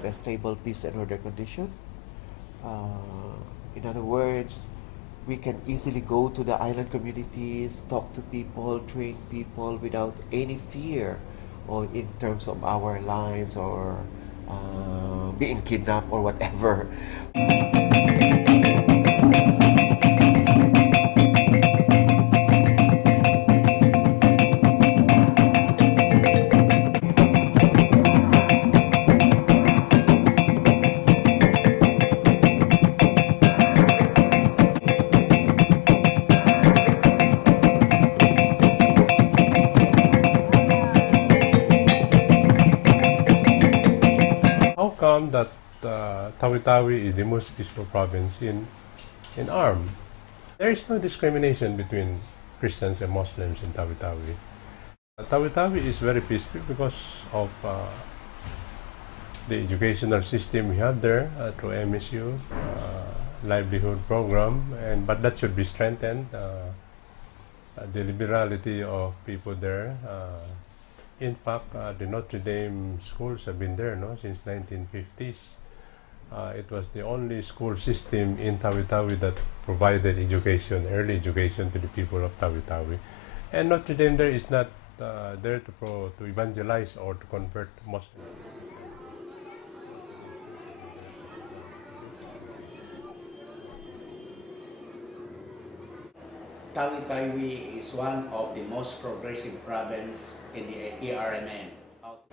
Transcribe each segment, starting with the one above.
have a stable peace and order condition. In other words, we can easily go to the island communities, talk to people, train people without any fear or in terms of our lives or being kidnapped or whatever. That Tawi-Tawi is the most peaceful province in arm. There is no discrimination between Christians and Muslims in Tawi-Tawi. Tawi-Tawi is very peaceful because of the educational system we have there through MSU, livelihood program, but that should be strengthened. The liberality of people there. In fact, the Notre Dame schools have been there since 1950s. It was the only school system in Tawi-Tawi that provided education, early education to the people of Tawi-Tawi. And Notre Dame there is not there to evangelize or to convert Muslims. Tawi-Tawi is one of the most progressive province in the ERMN.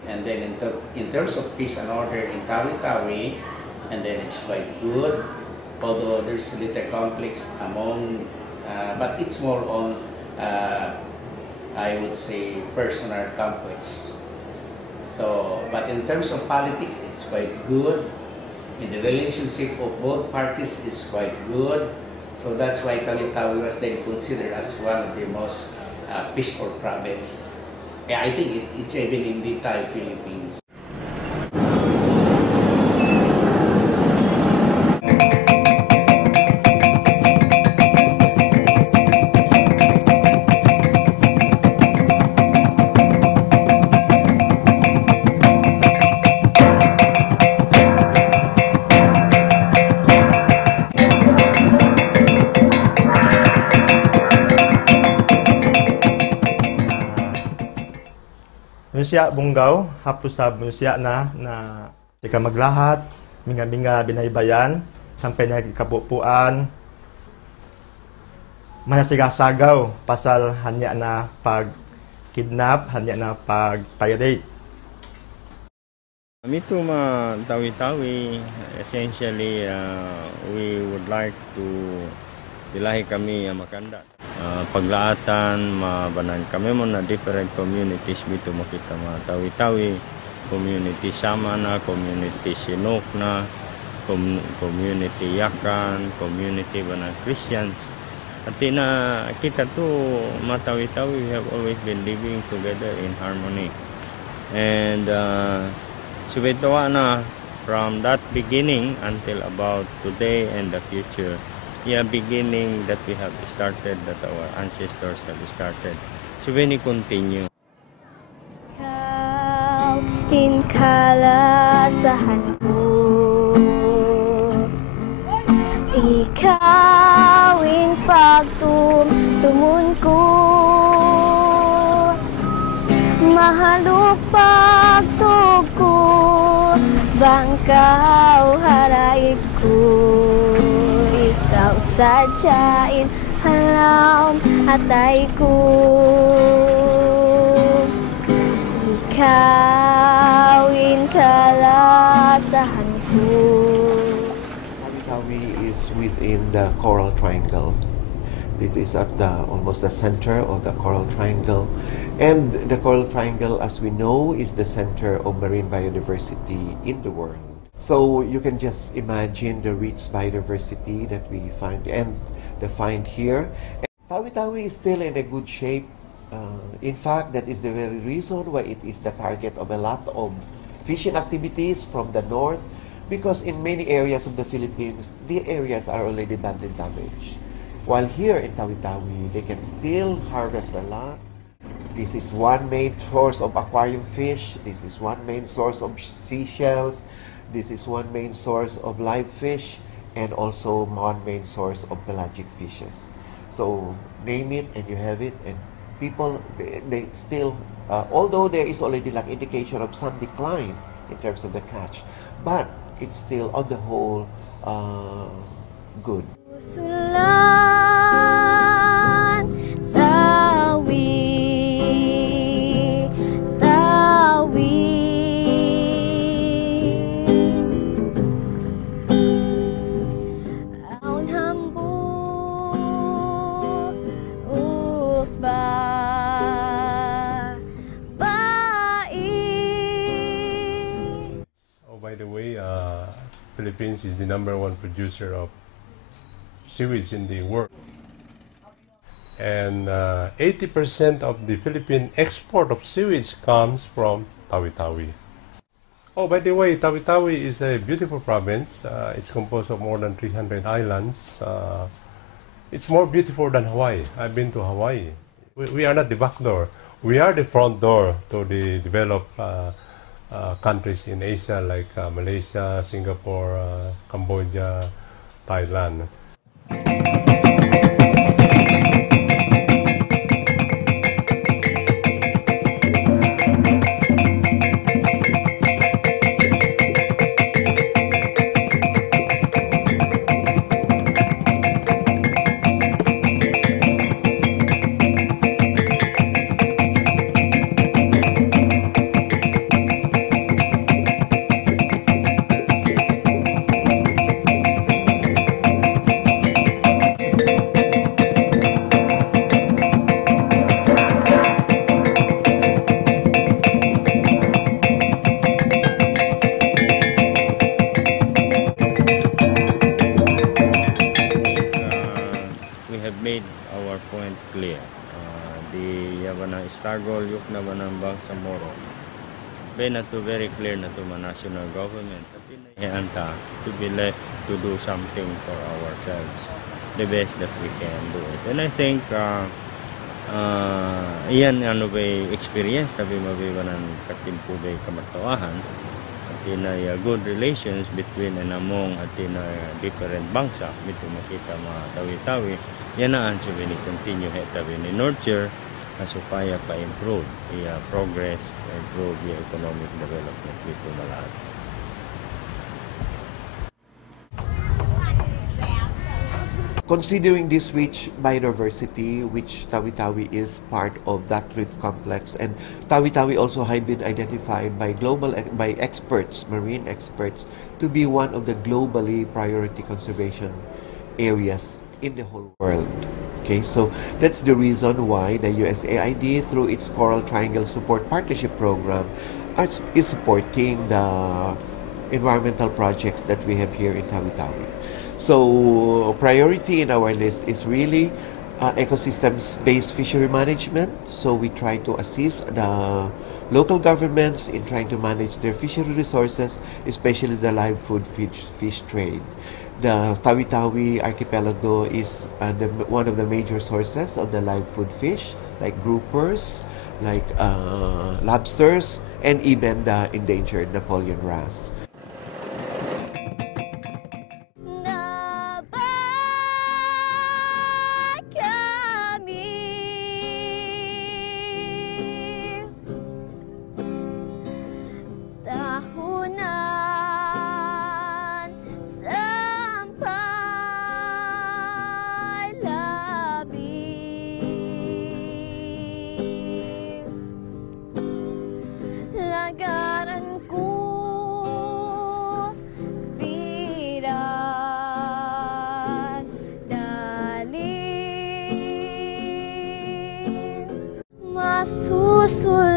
And then in terms of peace and order in Tawi-Tawi, and then it's quite good, although there's little conflicts among, but it's more on, I would say, personal conflicts. So, but in terms of politics, it's quite good. In the relationship of both parties is quite good. So that's why Tawi-Tawi was then considered as one of the most peaceful province. Yeah, I think it's even in the Thai Philippines. Manusia Bongao, haplos sa manusia na tika maglahat, minga-minga binaybayan, sampai na kapupuan, manasigasagaw, pasal hanya na pag-kidnap, hanya na pag-pirate. Kami to Tawi-Tawi, essentially we would like to dilahi kami makanda. Paglaatan, mabanan kami mo na different communities dito makita Tawi-Tawi, community Samana, community Sinok na, community Yakan, community Bana Christians. At kita to Tawi-Tawi, we have always been living together in harmony. And subitawa na from that beginning until about today and the future. Yeah, beginning that we have started, that our ancestors have started. So when we continue. Ikaw, inkalasahan ko. Ikaw, pagtumun ko. Mahaluk pagtuko, bangkaw haraip ko. Ikaw sadyain halam atay ko. Ikaw inkalasahan ko. Tawi-Tawi is within the Coral Triangle. This is at almost the center of the Coral Triangle. And the Coral Triangle, as we know, is the center of marine biodiversity in the world. So you can just imagine the rich biodiversity that we find here. And Tawi-Tawi is still in a good shape. In fact, that is the very reason why it is the target of a lot of fishing activities from the north, because in many areas of the Philippines, the areas are already badly damaged. While here in Tawi-Tawi, they can still harvest a lot. This is one main source of aquarium fish. This is one main source of seashells. This is one main source of live fish and also one main source of pelagic fishes. So name it and you have it, and people, they still, although there is already like indication of some decline in terms of the catch, but it's still on the whole good. By the way, Philippines is the #1 producer of sewage in the world. And 80% of the Philippine export of sewage comes from Tawi-Tawi. Oh, by the way, Tawi-Tawi is a beautiful province. It's composed of more than 300 islands. It's more beautiful than Hawaii. I've been to Hawaii. We are not the back door. We are the front door to the developed countries in Asia like Malaysia, Singapore, Cambodia, Thailand. Our point clear. Di yabanang struggle yuk na banang Bangsamoro. Be na to very clear na to national government. Tapi na anta to be left to do something for ourselves, the best that we can do it. And I think iyan ano ba experience tabi mabibanan katimpo ba kamartawahan at inay good relations between and among at inay different bangsa bito makita mga Tawi-Tawi yan na ang sabi ni continue tabi ni nurture supaya pa-improve progress, improve yung economic development dito malahat. Considering this rich biodiversity, which Tawi-Tawi is part of that reef complex, and Tawi-Tawi also have been identified by experts, marine experts, to be one of the globally priority conservation areas in the whole world. Okay, so that's the reason why the USAID, through its Coral Triangle Support Partnership Program, is supporting the environmental projects that we have here in Tawi-Tawi. So priority in our list is really ecosystems-based fishery management. So we try to assist the local governments in trying to manage their fishery resources, especially the live food fish trade. The Tawi-Tawi archipelago is one of the major sources of the live food fish, like groupers, like lobsters, and even the endangered Napoleon wrasse. Susul